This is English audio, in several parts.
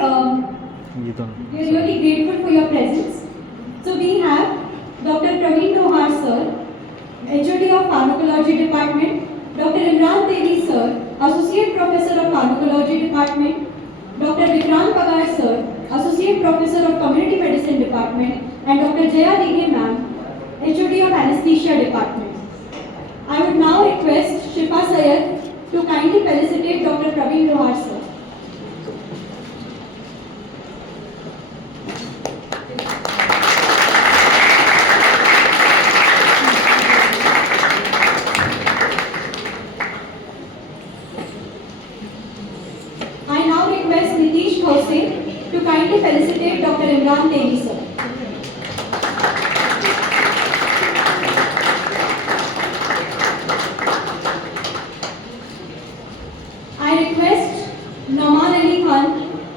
we are really grateful for your presence. So we have Dr. Praveen Rohar sir, HOD of Pharmacology Department, Dr. Imran Devi sir, Associate Professor of Pharmacology Department, Dr. Vikrant Pagar sir, Associate Professor of Community Medicine Department, and Dr. Jaya Digi ma'am, HOD of Anesthesia Department. I would now request Shifa Sayed to kindly felicitate Dr. Praveen Rohar sir. I now request Nitish Khose to kindly felicitate Dr. Imran Devi sir. I request Nauman Ali Khan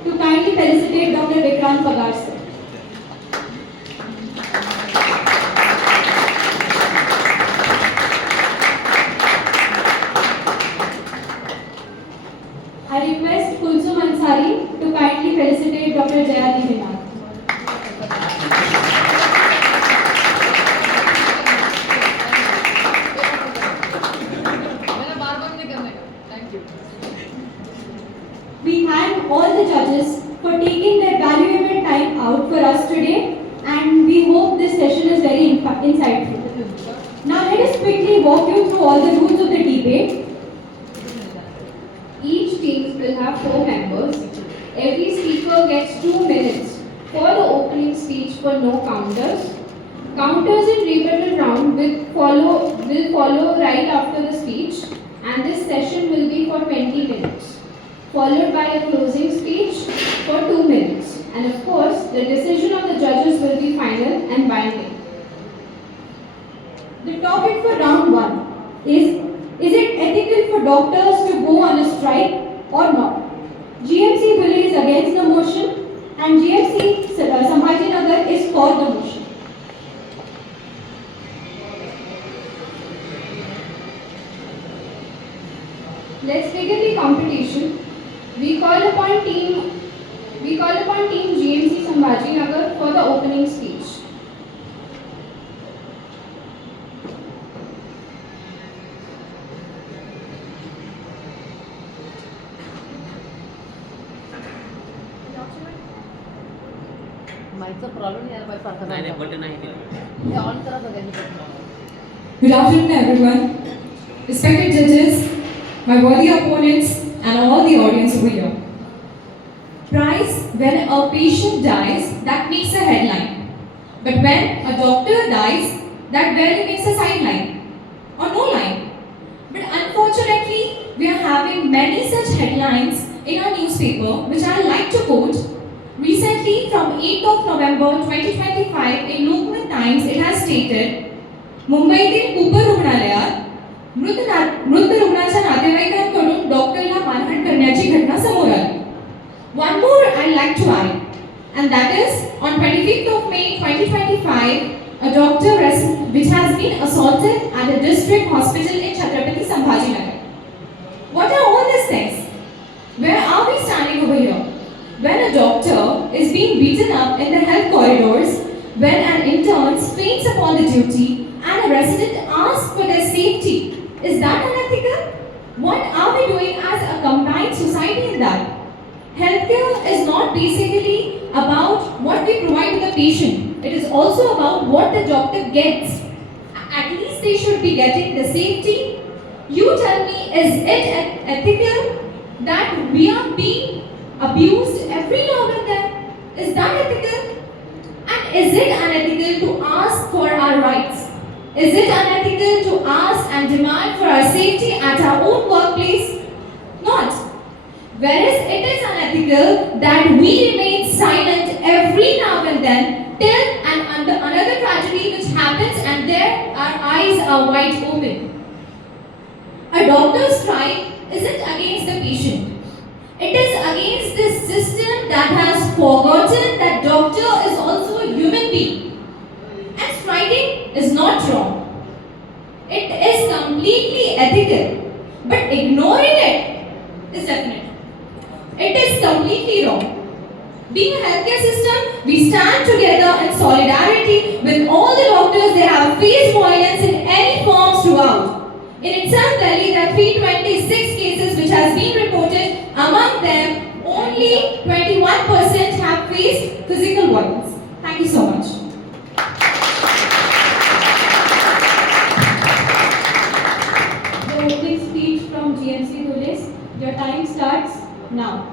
to kindly felicitate Dr. Vikrant Pagar sir. I request Kulsum Ansari to kindly felicitate Dr. Jaya Digi ma'am. We thank all the judges for taking their valuable time out for us today, and we hope this session is very insightful. Now let us quickly walk you through all the rules of the debate. Each team will have 4 members. Every speaker gets 2 minutes for the opening speech for no counters. Counters in rebuttal round will follow right after the speech, and this session will be for 20 minutes, followed by a closing speech for 2 minutes. And of course, the decision of the judges will be final and binding. The topic for round 1 is it ethical for doctors to go on a strike or not? GMC believes against the motion, and GMC Sambhaji Nagar is for the motion. Let's begin the competition. We call upon team GMC Sambhaji Nagar for the opening speech. Good afternoon, everyone. Respected judges, my worthy opponents, and all the audience over here. Price, when a patient dies, that makes a headline. But when a doctor dies, that barely makes a sideline or no line. But unfortunately, we are having many such headlines in our newspaper, which I like to quote. Recently, from 8th of November 2025, in Lokmat Times, it has stated, मुंबईतील Cooper रुग्णालयात मृत रुग्णाच्या नातेवाईकांकडून डॉक्टरला मारहाण करण्याची घटना समोर आली. One more I'd like to add, and that is on 25th of May 2025, a doctor which has been assaulted at a district hospital in Chhatrapati Sambhaji Nagar. What are all these things? Where are we standing over here? When a doctor is being beaten up in the health corridors, when an intern faints upon the duty, and a resident asks for their safety, is that unethical? What are we doing as a combined society in that? Healthcare is not basically about what we provide to the patient. It is also about what the doctor gets. At least they should be getting the safety. You tell me, is it ethical that we are being abused every now and then? Is that ethical? And is it unethical to ask for our rights? Is it unethical to ask and demand for our safety at our own workplace? Not. Whereas it is unethical that we remain silent every now and then till another tragedy which happens and there our eyes are wide open. A doctor's strike isn't against the patient. It is against this system that has forgotten that doctor is also a human being. And striking is not wrong. It is completely ethical. But ignoring it is definite. It is completely wrong. Being a healthcare system, we stand together in solidarity with all the doctors. They have faced violence in any forms throughout. In itself, Delhi, there are 326 cases which has been reported. Among them, only 21% have faced physical violence. Thank you so much. The opening speech from GMC Police. Your time starts now.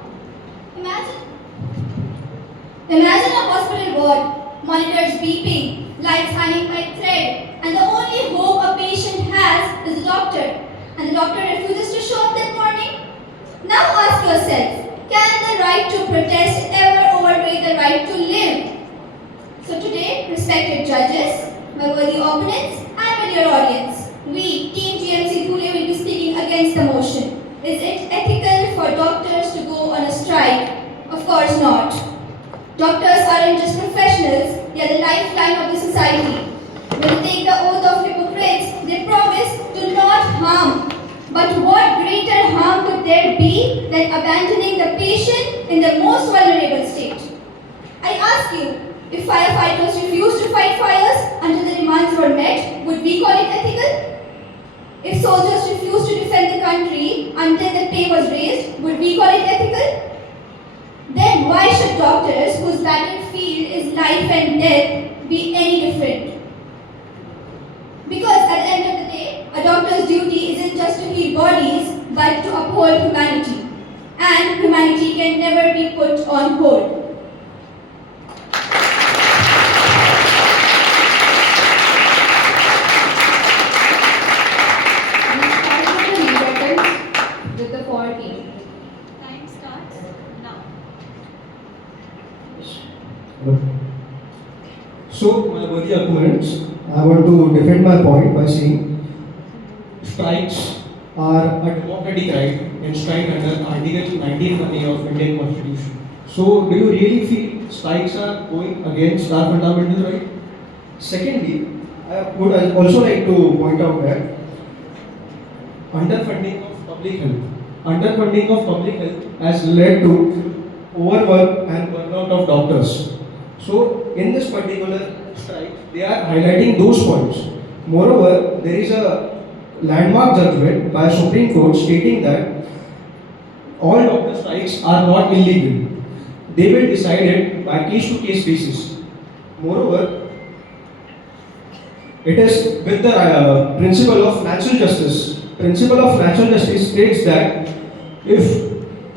Imagine a hospital ward, monitors beeping, lights hanging by thread, and the only hope a patient has is the doctor. And the doctor refuses to show up that morning? Now ask yourself, can the right to protest ever overweigh the right to live? So today, respected judges, my worthy opponents, and my dear audience, we, Team GMC Dhule, will be speaking against the motion. Is it ethical for doctors to go on a strike? Of course not. Doctors aren't just professionals, they are the lifeline of the society. When they take the oath of Hippocrates, they promise to not harm. But what greater harm could there be than abandoning the patient in the most vulnerable state? I ask you, if firefighters refuse to fight fires until the demands were met, would we call it ethical? If soldiers refuse to defend the country until the pay was raised, would we call it ethical? Then why should doctors, whose battlefield is life and death, be any different? Because at the end of the day, a doctor's duty isn't just to heal bodies, but to uphold humanity. And humanity can never be put on hold. With the 14. Time starts now. So, my worthy opponents, I want to defend my point by saying strikes are a democratic right enshrined under Article 19(a) of Indian Constitution. So, do you really feel strikes are going against our fundamental right? Secondly, I would also like to point out that underfunding of public health has led to overwork and burnout of doctors. So, in this particular strike, they are highlighting those points. Moreover, there is a landmark judgment by Supreme Court stating that all doctor strikes are not illegal. They will decide it by case-to-case basis. Moreover, it is with the principle of natural justice. Principle of natural justice states that if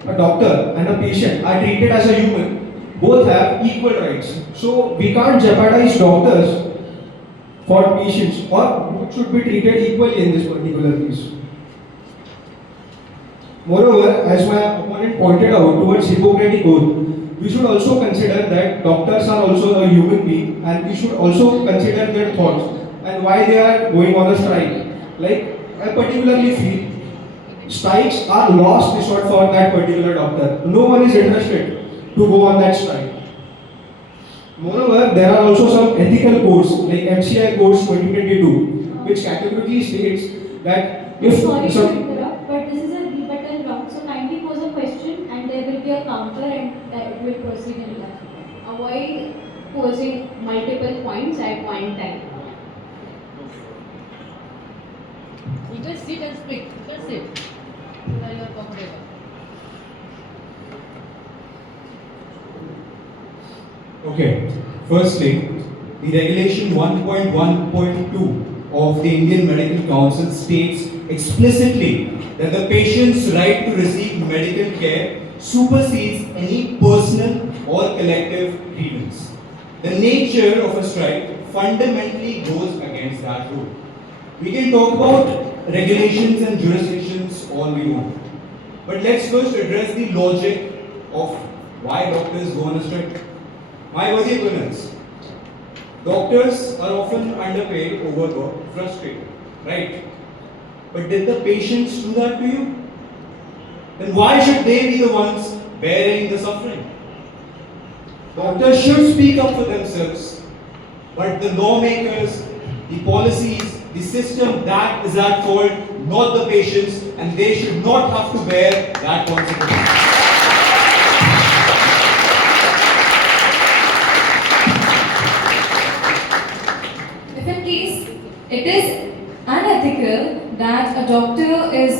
a doctor and a patient are treated as a human, both have equal rights. So we can't jeopardize doctors for patients, or both should be treated equally in this particular case. Moreover, as my opponent pointed out towards Hippocratic oath, we should also consider that doctors are also a human being, and we should also consider their thoughts and why they are going on a strike. Like, I particularly feel strikes are lost resort for that particular doctor. No one is interested to go on that strike. Moreover, there are also some ethical codes like MCI Codes 2022, which categorically states that if Sorry to interrupt, but this is a rebuttal round, so kindly pose a question and there will be a counter and it will proceed in that. Avoid posing multiple points at one time. You just sit and speak. Just sit. While you are comfortable. Okay. Firstly, the regulation 1.1.2 of the Indian Medical Council states explicitly that the patient's right to receive medical care supersedes any personal or collective grievance. The nature of a strike fundamentally goes against that rule. We can talk about regulations and jurisdictions all we want, but let's first address the logic of why doctors go on a strike. My worthy opponents, doctors are often underpaid, overworked, frustrated, right? But did the patients do that to you? Then why should they be the ones bearing the suffering? Doctors should speak up for themselves, but the lawmakers, the policies, the system, that is at fault, not the patients, and they should not have to bear that consequence.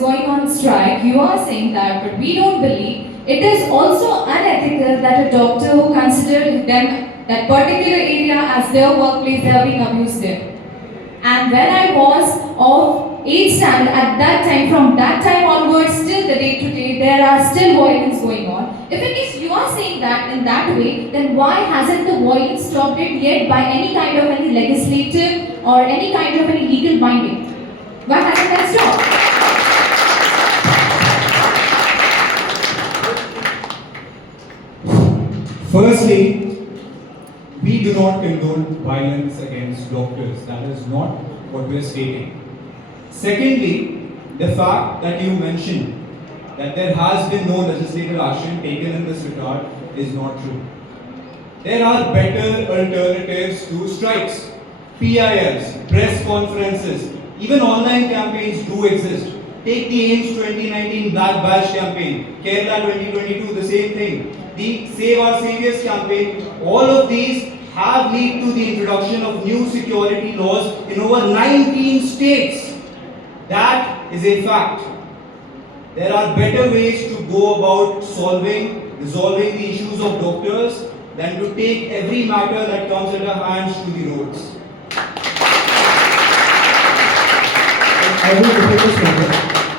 going on strike, you are saying that, but we don't believe. It is also unethical that a doctor who considered them that particular area as their workplace, they are being abused there. And when I was of 8th standard, at that time, from that time onwards, till the day today, there are still violence going on. If in case you are saying that in that way, then why hasn't the violence stopped it yet by any kind of any legislative or any kind of any legal binding? Why hasn't that stopped? Firstly, we do not condone violence against doctors. That is not what we are stating. Secondly, the fact that you mentioned that there has been no legislative action taken in this regard is not true. There are better alternatives to strikes. PILs, press conferences, even online campaigns do exist. Take the AIMS 2019 Black Badge campaign, Kerala 2022, the same thing. The Save Our Saviors campaign, all of these have led to the introduction of new security laws in over 19 states. That is a fact. There are better ways to go about resolving the issues of doctors than to take every matter that comes at our hands to the roads. I will defend this matter.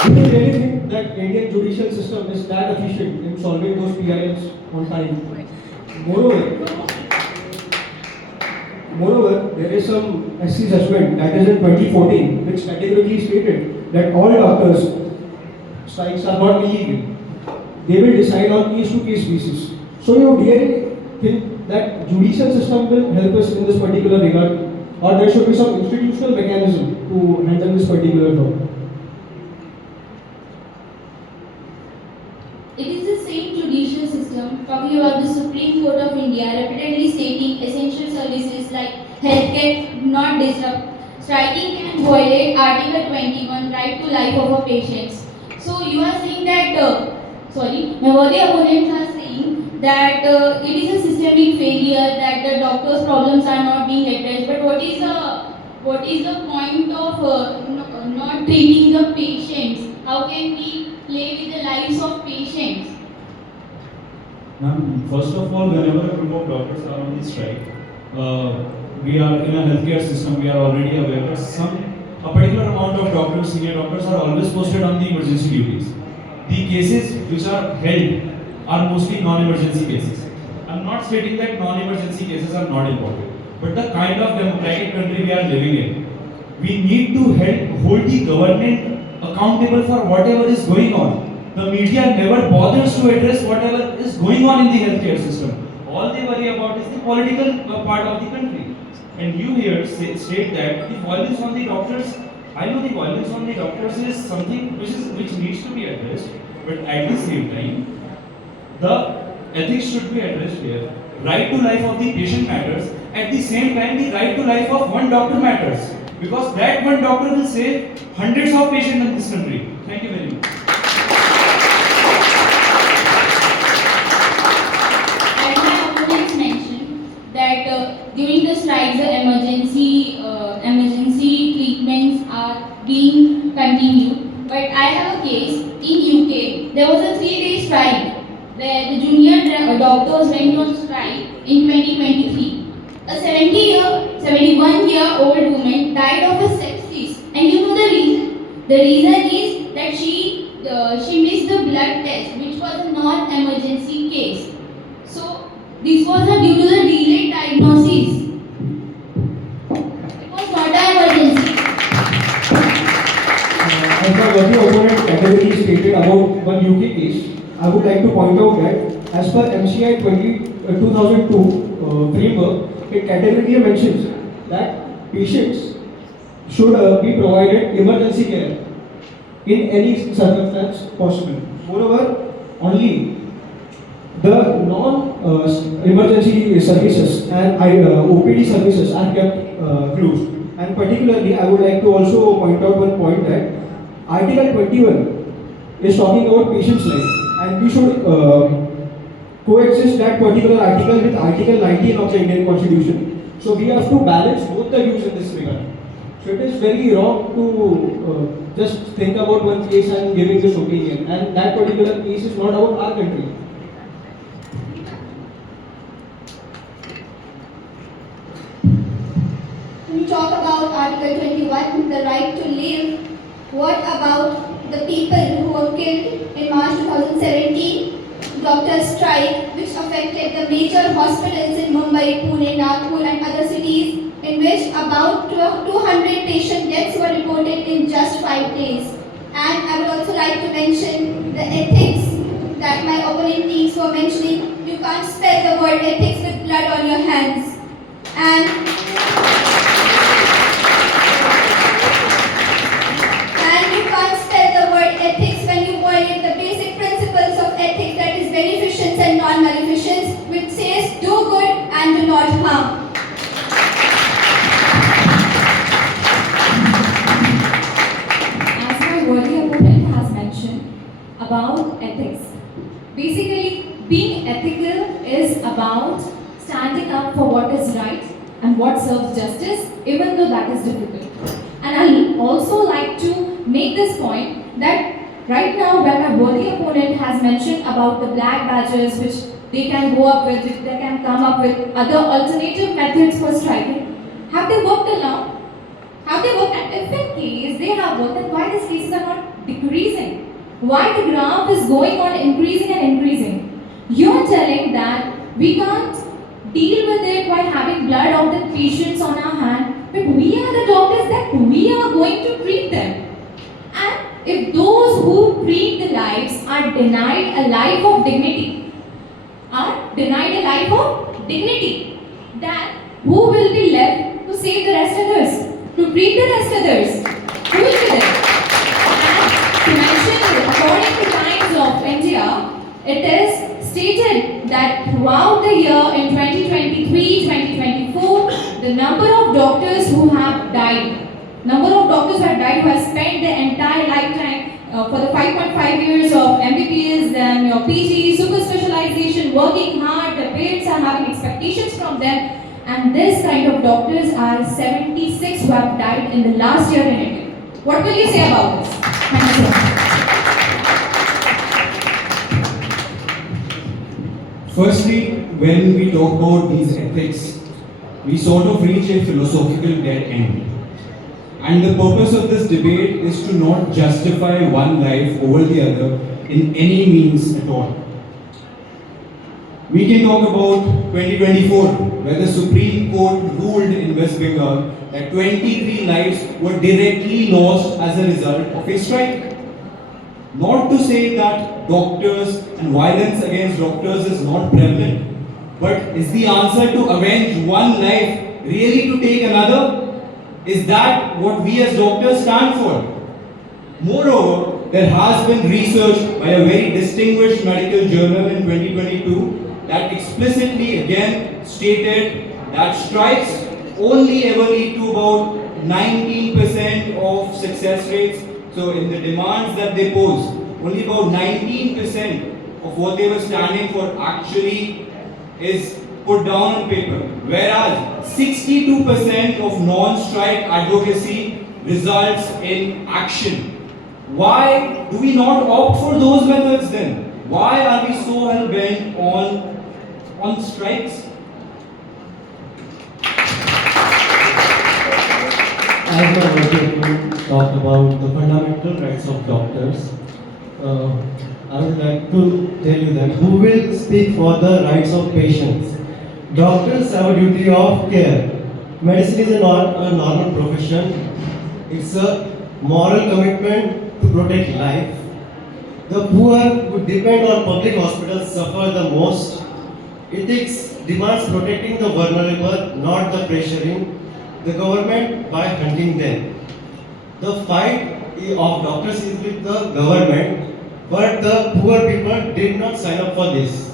Do you really think that Indian judicial system is that efficient in solving those PILs on time? Moreover, there is some SC judgment that is in 2014 which categorically stated that all doctors' strikes are not illegal. They will decide on case-to-case basis. So you really think that judicial system will help us in this particular regard, or there should be some institutional mechanism to handle this particular problem? It is the same judicial system talking about the Supreme Court of India repeatedly stating essential services like healthcare not disrupt. Striking can violate Article 21 right to life of a patient. So you are saying that, my worthy opponents are saying that it is a systemic failure, that the doctor's problems are not being addressed. But what is the point of not treating the patients? How can we play with the lives of patients? Ma'am, first of all, whenever a group of doctors are on the strike, we are in a healthcare system, we are already aware that a particular amount of doctors, senior doctors are always posted on the emergency duties. The cases which are held are mostly non-emergency cases. I am not stating that non-emergency cases are not important, but the kind of democratic country we are living in, we need to hold the government accountable for whatever is going on. The media never bothers to address whatever is going on in the healthcare system. All they worry about is the political part of the country. And you here state that the violence on the doctors, I know the violence on the doctors is something which needs to be addressed, but at the same time, the ethics should be addressed here. Right to life of the patient matters. At the same time, the right to life of one doctor matters, because that one doctor will save hundreds of patients in this country. Thank you very much. As my opponents mentioned that during the strikes, the emergency treatments are being continued. But I have a case in UK. There was a 3-day strike where the junior doctors went on strike in 2023. A 71-year-old woman died of a sepsis, and you know the reason? The reason is that she missed the blood test, which was a non-emergency case. So this was due to the delayed diagnosis. It was not an emergency. As my worthy opponent categorically stated about one UK case, I would like to point out that as per MCI 2002 framework, it categorically mentions that patients should be provided emergency care in any circumstance possible. Moreover, only the non-emergency services and OPD services are kept closed. And particularly, I would like to also point out one point that Article 21 is talking about patient's life, and we should coexist that particular article with Article 19 of the Indian Constitution. So we have to balance both the views in this regard. So it is very wrong to just think about one case and giving this opinion, and that particular case is not about our country. When we talk about Article 21, the right to live, what about the people who were killed in March 2017, doctor strike, which affected the major hospitals in Mumbai, Pune, Nagpur and other cities, in which about 200 patient deaths were reported in just 5 days. And I would also like to mention the ethics that my opponent teams were mentioning. You can't spell the word ethics with blood on your hands. And you can't spell the word ethics when you violate the basic principles of ethics, that is beneficence and non-maleficence, which says do good and do not harm. As my worthy opponent has mentioned about ethics, basically being ethical is about standing up for what is right and what serves justice, even though that is difficult. And I also like to make this point that right now, when my worthy opponent has mentioned about the black badges which they can go up with, which they can come up with other alternative methods for striking, have they worked along? Have they worked? And if in case they have worked, then why these cases are not decreasing? Why the graph is going on increasing and increasing? You're telling that we can't deal with it by having blood of the patients on our hand, but we are the doctors that we are going to treat them. And if those who treat the lives are denied a life of dignity, then who will be left to save the rest others, to treat the rest others? Who will be there? And to mention, according to Times of India, it is stated that throughout the year in 2023-2024, the number of doctors who have died, who have spent their entire lifetime for the 5.5 years of MBBS, then your PG, super specialization, working hard, the parents are having expectations from them, and this kind of doctors are 76 who have died in the last year in India. What will you say about this? Thank you so much. Firstly, when we talk about these ethics, we sort of reach a philosophical dead end. And the purpose of this debate is to not justify one life over the other in any means at all. We can talk about 2024, where the Supreme Court ruled in West Bengal that 23 lives were directly lost as a result of a strike. Not to say that doctors and violence against doctors is not prevalent, but is the answer to avenge one life really to take another? Is that what we as doctors stand for? Moreover, there has been research by a very distinguished medical journal in 2022 that explicitly again stated that strikes only ever lead to about 19% of success rates. So in the demands that they pose, only about 19% of what they were standing for actually is put down on paper. Whereas 62% of non-strike advocacy results in action. Why do we not opt for those methods then? Why are we so hell-bent on strikes? As my working talked about the fundamental rights of doctors, I would like to tell you that who will speak for the rights of patients? Doctors have a duty of care. Medicine is not a normal profession. It's a moral commitment to protect life. The poor who depend on public hospitals suffer the most. Ethics demands protecting the vulnerable, not the pressuring the government by hunting them. The fight of doctors is with the government, but the poor people did not sign up for this.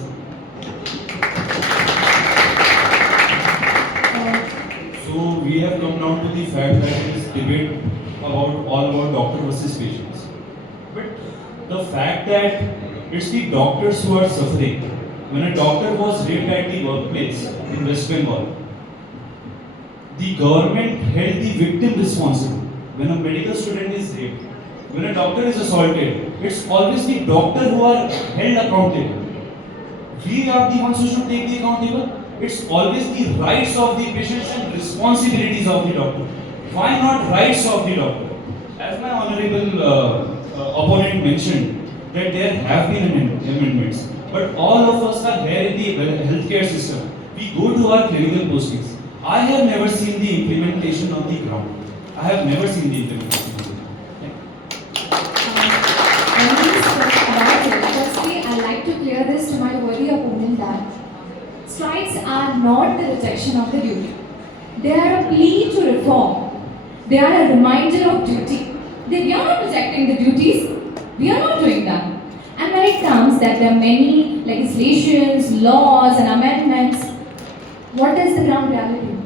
So we have come down to the fact that it is debate all about doctor versus patients. But the fact that it's the doctors who are suffering. When a doctor was raped at the workplace in West Bengal, the government held the victim responsible. When a medical student is raped, when a doctor is assaulted, it's always the doctor who are held accountable. We are the ones who should take the accountable. It's always the rights of the patients and responsibilities of the doctor. Why not rights of the doctor? As my honorable opponent mentioned, that there have been amendments, but all of us are here in the healthcare system. We go to our clinical postings. I have never seen the implementation on the ground. I have never seen the implementation. Firstly, I'd like to clear this to my worthy opponent that strikes are not the rejection of the duty. They are a plea to reform. They are a reminder of duty. We are not rejecting the duties. We are not doing that. And when it comes that there are many legislations, laws and amendments, what is the ground reality?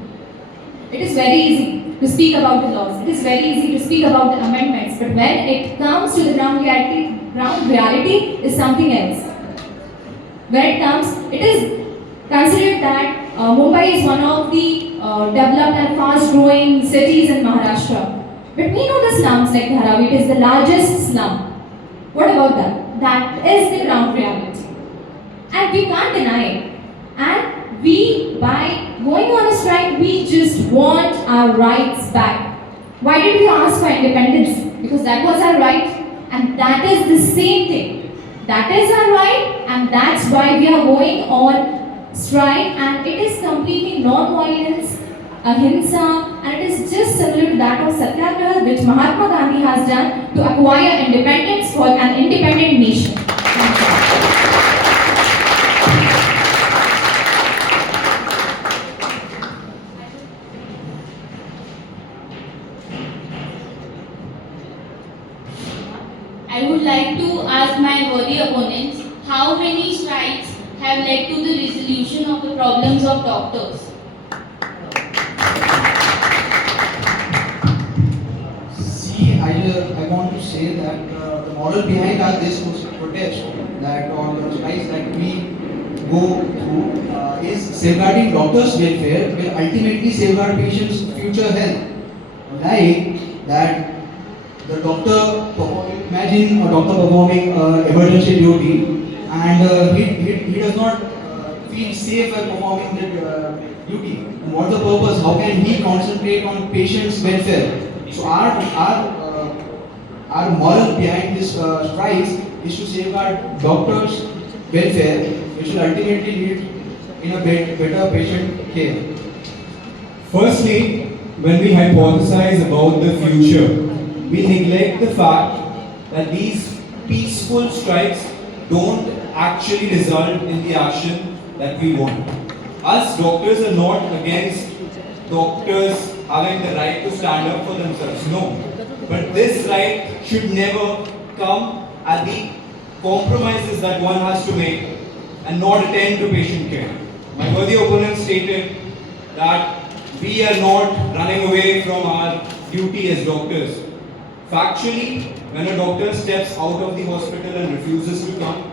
It is very easy to speak about the laws. It is very easy to speak about the amendments. But when it comes to the ground reality is something else. When it comes, it is considered that Mumbai is one of the developed and fast-growing cities in Maharashtra. But we know the slums like Dharavi, it is the largest slum. What about that? That is the ground reality. And we can't deny it. And we, by going on a strike, we just want our rights back. Why did we ask for independence? Because that was our right. And that is the same thing. That is our right, and that's why we are going on strike. And it is completely non-violence, ahimsa, and it is just similar to that of Satyagraha, which Mahatma Gandhi has done to acquire independence for an independent nation. I would like to ask my worthy opponents how many strikes have led to the resolution of the problems of doctors. See, I want to say that the model behind our this protest that on the strikes that we go through is safeguarding doctors' welfare will ultimately safeguard patients' future health. Like that, the doctor imagine a doctor performing emergency duty and he does not feel safe while performing that duty. And what's the purpose? How can he concentrate on patient's welfare? So our moral behind this strikes is to safeguard doctors' welfare, which will ultimately lead in a better patient care. Firstly, when we hypothesize about the future, we neglect the fact that these peaceful strikes don't actually result in the action that we want. Us doctors are not against doctors having the right to stand up for themselves, no. But this right should never come at the compromises that one has to make and not attend to patient care. My worthy opponent stated that we are not running away from our duty as doctors. Factually, when a doctor steps out of the hospital and refuses to come,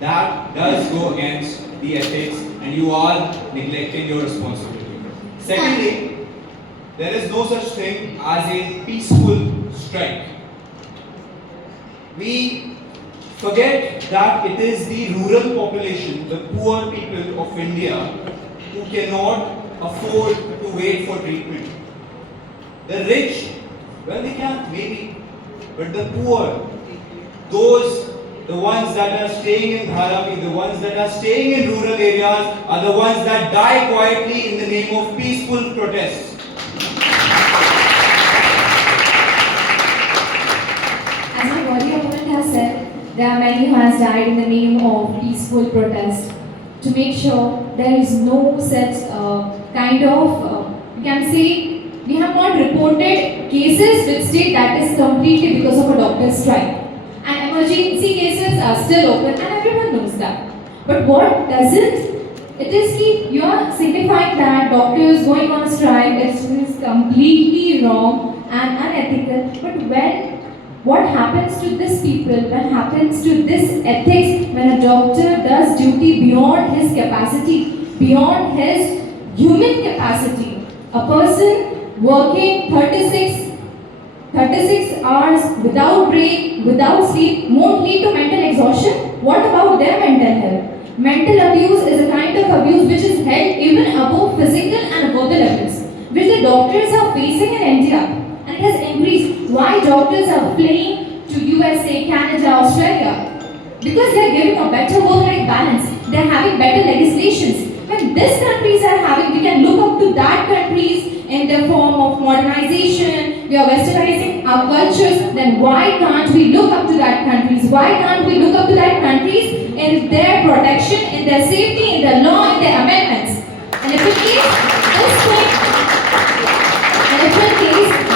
that does go against the ethics and you are neglecting your responsibility. Secondly, there is no such thing as a peaceful strike. We forget that it is the rural population, the poor people of India, who cannot afford to wait for treatment. The rich, well, they can, maybe, but the poor, those, the ones that are staying in Dharavi, the ones that are staying in rural areas, are the ones that die quietly in the name of peaceful protests. As my worthy opponent has said, there are many who has died in the name of peaceful protest. To make sure there is no such kind of, you can say, we have not reported cases which state that is completely because of a doctor's strike. And emergency cases are still open and everyone knows that. But what doesn't? It is that you are signifying that doctors going on a strike is completely wrong and unethical. But what happens to this people, when happens to this ethics, when a doctor does duty beyond his capacity, beyond his human capacity? A person working 36 36 hours without break, without sleep won't lead to mental exhaustion? What about their mental health? Mental abuse is a kind of abuse which is held even above physical and verbal abuse, which the doctors are facing in India, and it has increased. Why doctors are fleeing to USA, Canada, Australia? Because they are giving a better work-life balance. They are having better legislations. When these countries are having, we can look up to that countries in the form of modernization. We are westernizing our cultures. Then why can't we look up to that countries? Why can't we look up to that countries in their protection, in their safety, in their law, in their amendments? And if in case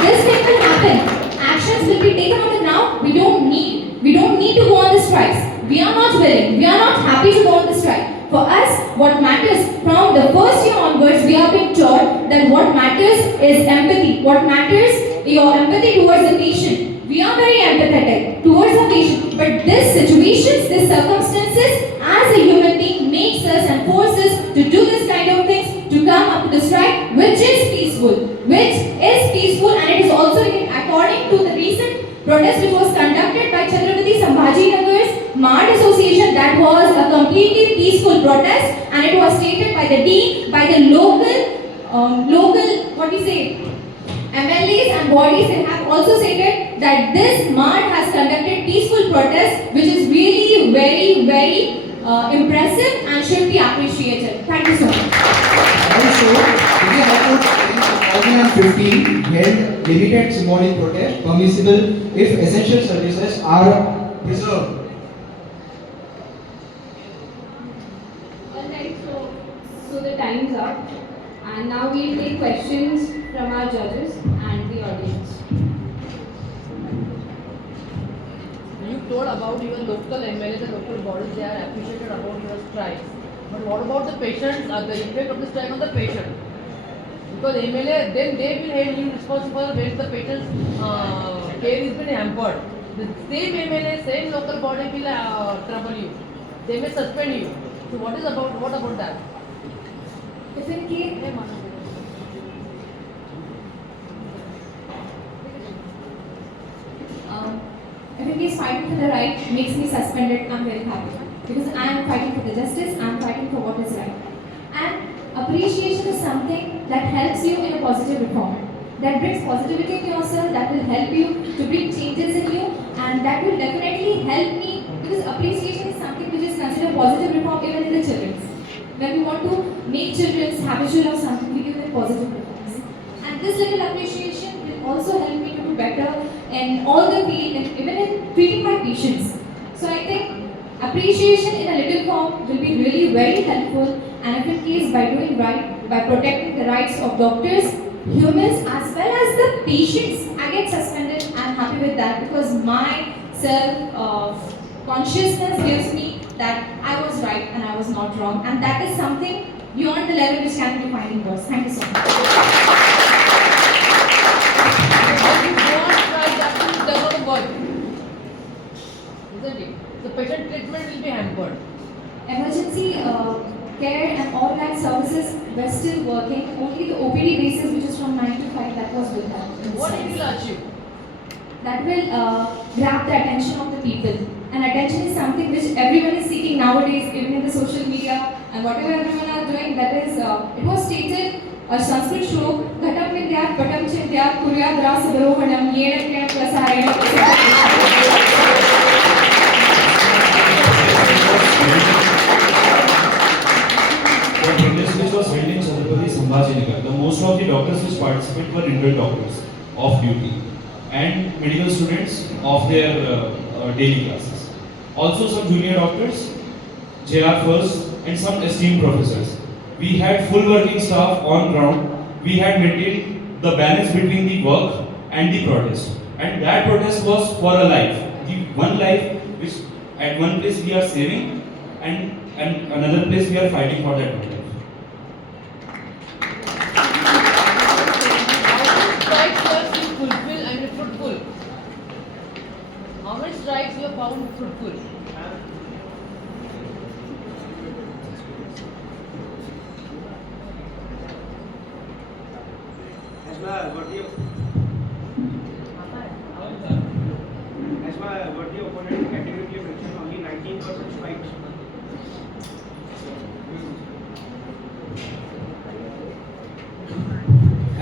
this thing will happen, actions will be taken on the ground. We don't need to go on the strikes. We are not willing. We are not happy to go on the strike. For us, what matters from the first year onwards, we are being taught that what matters is empathy. What matters is your empathy towards the patient. We are very empathetic towards the patient, but these situations, these circumstances, as a human being, makes us and forces to do this kind of things, to come up to the strike, which is peaceful, and it is also according to the recent protest which was conducted by Sambhaji Nagar's Mart Association. That was a completely peaceful protest, and it was stated by the dean, by the local MLAs and bodies. They have also stated that this Mart has conducted peaceful protest, which is really very impressive and should be appreciated. Thank you so much. Also, India High Court in 2015 held limited symbolic protest permissible if essential services are preserved. Alright, so the time's up, and now we'll take questions from our judges and the audience. You told about your local MLAs and local bodies, they are appreciated about your strikes. But what about the patients, the effect of the strike on the patient? Because MLA, then they will hold you responsible when the patient's care is been hampered. The same MLA, same local body will trouble you. They may suspend you. So what about that? If in case, if in case fighting for the right makes me suspended, I'm very happy. Because I am fighting for the justice, I am fighting for what is right. And appreciation is something that helps you in a positive reform. That brings positivity in yourself, that will help you to bring changes in you, and that will definitely help me, because appreciation is something which is considered positive reform even in the children's. When we want to make children's habitual of something, we give them positive reforms. And this little appreciation will also help me to do better in all the field, and even in treating my patients. So I think appreciation in a little form will be really very helpful, and if in case by doing right, by protecting the rights of doctors, humans as well as the patients, I get suspended. I'm happy with that, because my self consciousness gives me that I was right and I was not wrong, and that is something beyond the level which can be defined in words. Thank you so much. When you go on strike, that will does not work. Isn't it? The patient treatment will be hampered. Emergency care and all that services were still working. Only the OPD basis, which is from 9 to 5, that was with that. What it will achieve? That will grab the attention of the people. And attention is something which everyone is seeking nowadays, even in the social media, and whatever everyone are doing. That is, it was stated a Sanskrit shlok, Ghatam Vidyat, Patam Chintyat, Kuryat Rasa Barohanam, Yena Kena Prasarena. The protest which was held in Sambhaji Nagar, the most of the doctors which participated were injured doctors off duty and medical students of their daily classes. Also some junior doctors, JR first, and some esteemed professors. We had full working staff on ground. We had maintained the balance between the work and the protest. And that protest was for a life. The one life which at one place we are saving, and another place we are fighting for that one life. Strikes you have seen fulfill and fruitful. How many strikes you have found fruitful?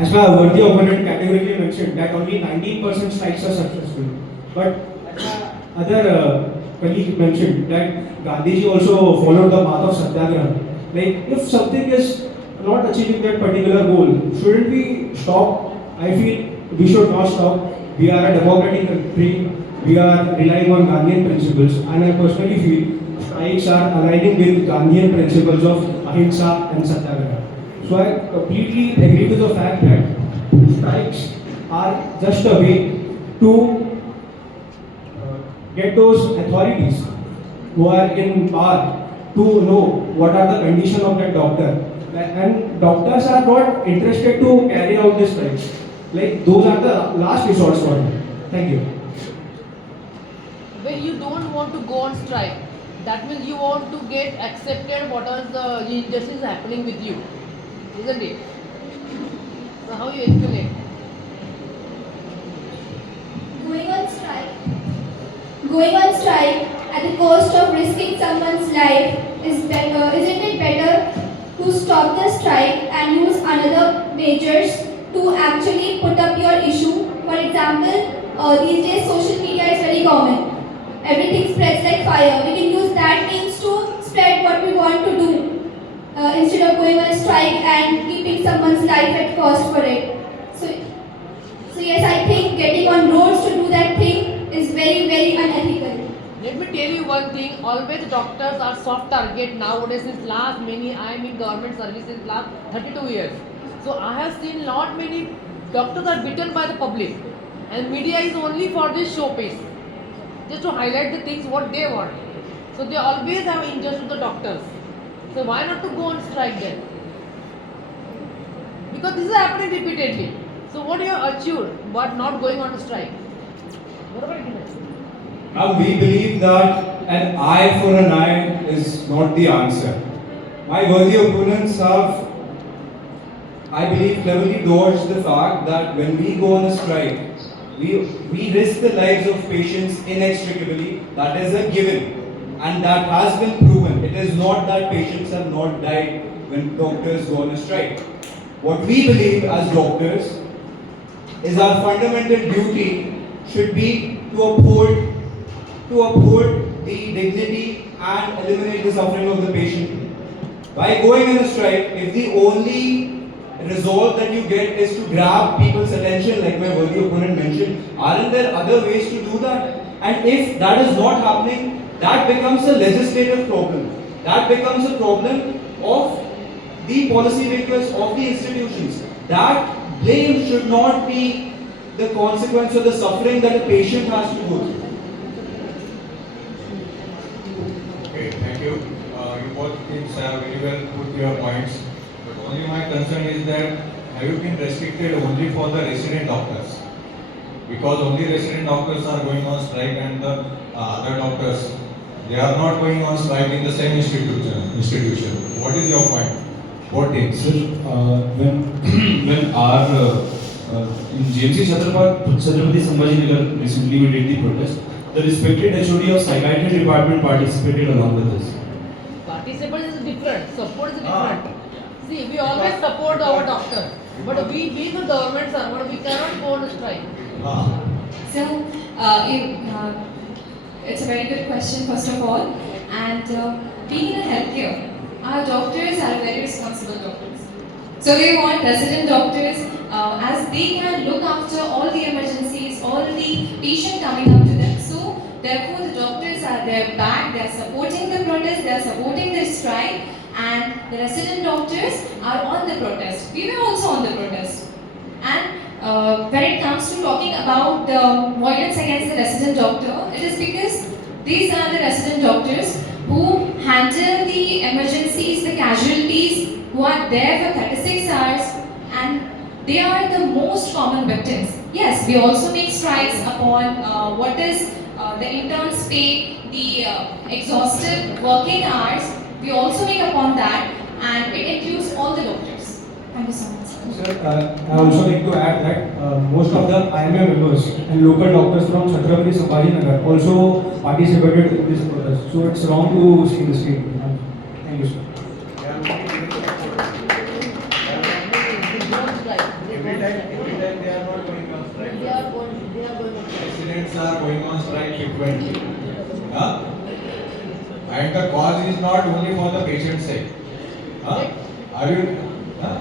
as my worthy opponent categorically mentioned, that only 19% strikes are successful. But as my other colleague mentioned, that Gandhiji also followed the path of Satyagraha. Like, if something is not achieving that particular goal, shouldn't we stop? I feel we should not stop. We are a democratic country. We are relying on Gandhian principles, and I personally feel strikes are aligning with Gandhian principles of ahimsa and satyagraha. So I completely agree to the fact that strikes are just a way to get those authorities who are in power to know what are the condition of that doctor. And doctors are not interested to carry out this strikes. Like, those are the last resorts for them. Thank you. When you don't want to go on strike, that means you want to get accepted what is the injustice happening with you, isn't it? So how you explain it? Going on strike at the cost of risking someone's life is better. Isn't it better to stop the strike and use another measures to actually put up your issue? For example, these days social media is very common. Everything spreads like fire. We can use that means to spread what we want to do instead of going on a strike and keeping someone's life at cost for it. So yes, I think getting on roads to do that thing is very, very unethical. Let me tell you one thing, always doctors are soft target nowadays since last many, I am in government service since last 32 years. So I have seen lot many doctors are beaten by the public and media is only for this showpiece. Just to highlight the things what they want. So they always have injustice to the doctors. So why not to go on strike then? Because this is happening repeatedly. So what you are assured but not going on strike? What about it? Now we believe that an eye for an eye is not the answer. My worthy opponents have, I believe, cleverly dodged the fact that when we go on a strike, we risk the lives of patients inextricably. That is a given, and that has been proven. It is not that patients have not died when doctors go on a strike. What we believe as doctors is our fundamental duty should be to uphold the dignity and eliminate the suffering of the patient. By going on a strike, if the only result that you get is to grab people's attention, like my worthy opponent mentioned, aren't there other ways to do that? And if that is not happening, that becomes a legislative problem. That becomes a problem of the policymakers of the institutions. That blame should not be the consequence of the suffering that a patient has to go through. Okay, thank you. You both teams have very well put your points. But only my concern is that have you been restricted only for the resident doctors? Because only resident doctors are going on strike and the other doctors, they are not going on strike in the same institution. What is your point? What teams? Sir, when our in GMC Chhatrapati Sambhaji Nagar recently we did the protest, the respected HOD of psychiatry department participated along with us. Participant is different, support is different. See, we always support our doctors, but we being a government servant, we cannot go on strike. So, it's a very good question, first of all. And being in healthcare, our doctors are very responsible doctors. So they want resident doctors as they can look after all the emergencies, all the patient coming up to them. So therefore the doctors are their back, they are supporting the protest, they are supporting the strike, and the resident doctors are on the protest. We were also on the protest. And when it comes to talking about the violence against the resident doctor, it is because these are the resident doctors who handle the emergencies, the casualties, who are there for 36 hours, and they are the most common victims. Yes, we also make strikes upon what is the interns pay, the exhaustive working hours. We also make upon that, and it includes all the doctors. Thank you so much. Sir, I also like to add that most of the IMA members and local doctors from Chhatrapati Sambhaji Nagar also participated in this protest. So it's wrong to say the same. Thank you, sir. If we is not only for the patient's sake. Huh? Are you? Huh?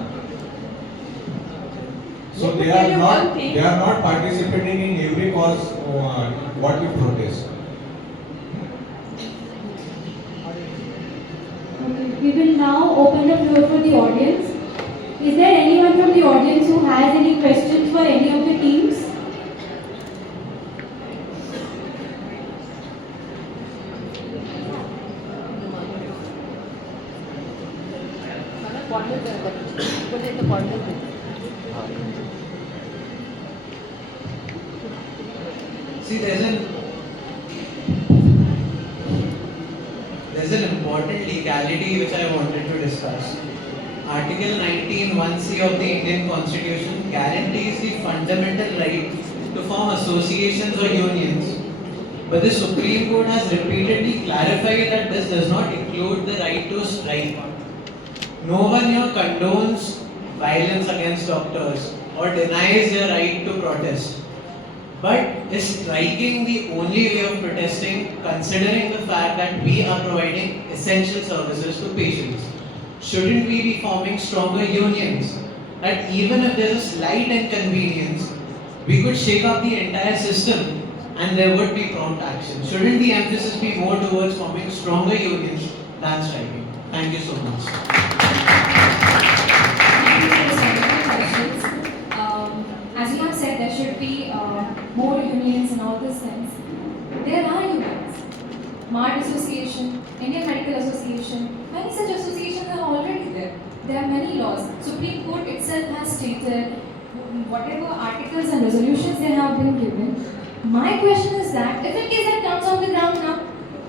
So they are not participating in every cause what we protest. Okay, we will now open the floor for the audience. Is there anyone from the audience who has any questions for any of the teams? See, there's an important legality which I wanted to discuss. Article 19(1)(c) of the Indian Constitution guarantees the fundamental right to form associations or unions. But the Supreme Court has repeatedly clarified that this does not include the right to strike. No one here condones violence against doctors or denies their right to protest. But is striking the only way of protesting, considering the fact that we are providing essential services to patients? Shouldn't we be forming stronger unions? That even if there's a slight inconvenience, we could shake up the entire system and there would be prompt action. Shouldn't the emphasis be more towards forming stronger unions than striking? Thank you so much. As you have said, there should be more unions and all this things. There are unions. MART Association, Indian Medical Association, many such associations are already there. There are many laws. Supreme Court itself has stated whatever articles and resolutions they have been given. My question is that if in case that comes on the ground now,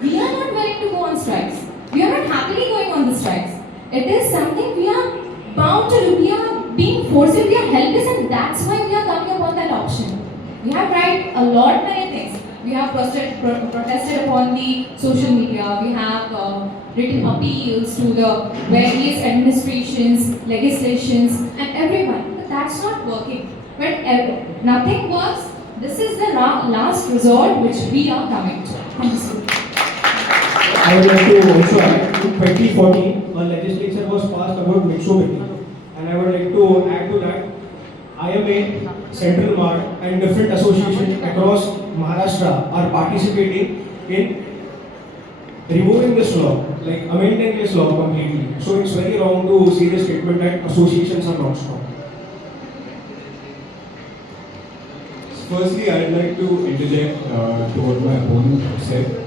we are not willing to go on strikes. We are not happily going on the strikes. It is something we are bound to do. We are being forced, we are helpless, and that's why we are coming upon that option. We have tried a lot many things. We have protested upon the social media. We have written appeals to the various administrations, legislations, and everyone. But that's not working. When nothing works, this is the last resort which we are coming to. Thank you so much. I would like to also add, in 2014, a legislation was passed about mixobility. And I would like to add to that, IMA, Central Mart and different associations across Maharashtra are participating in removing this law, like amending this law completely. So it's very wrong to say the statement that associations are not strong. Firstly, I'd like to interject to what my opponent said.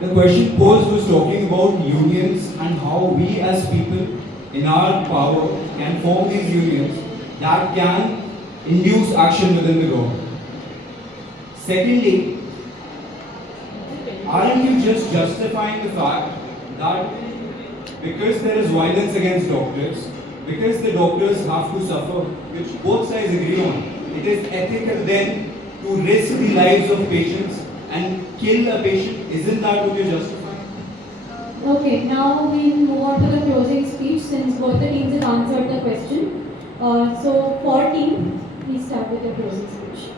The question posed was talking about unions and how we as people in our power can form these unions that can induce action within the government. Secondly, aren't you just justifying the fact that because there is violence against doctors, because the doctors have to suffer, which both sides agree on, it is ethical then to risk the lives of patients and kill a patient? Isn't that what you're justifying? Okay, now we move on to the closing speech since both the teams have answered the question. So for team, please start with the closing speech.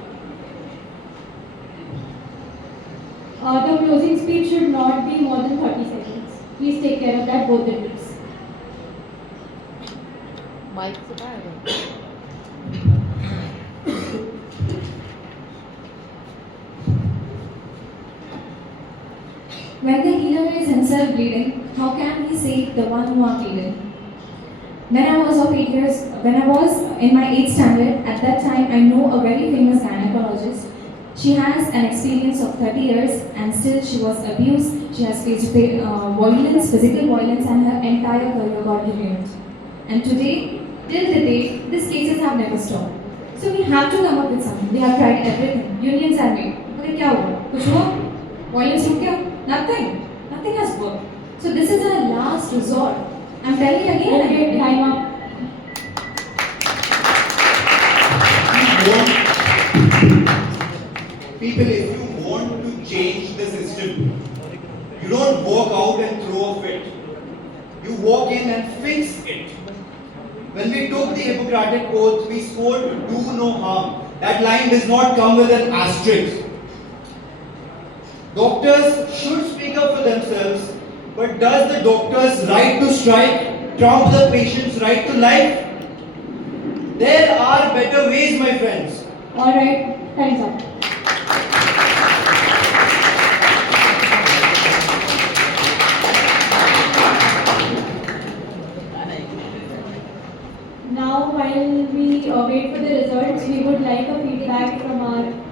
The closing speech should not be more than 30 seconds. Please take care of that, both the teams. Mike से कहाँ है? When the healer is himself bleeding, how can he save the one who are bleeding? When I was in my 8th standard, at that time I know a very famous gynecologist. She has an experience of 30 years and still she was abused. She has faced violence, physical violence, and her entire career got ruined. And today, till the day, these cases have never stopped. So we have to come up with something. We have tried everything. Unions are made. But क्या हुआ? कुछ हुआ? Violence रुक गया? Nothing. Nothing has worked. So this is our last resort. I'm telling you again and again. Time up. People, if you want to change the system, you don't walk out and throw a fit. You walk in and fix it. When we took the Hippocratic Oath, we swore to do no harm. That line does not come with an asterisk. Doctors should speak up for themselves, but does the doctor's right to strike trump the patient's right to life? There are better ways, my friends. Alright, time's up. Now, while we wait for the results, we would like a feedback from our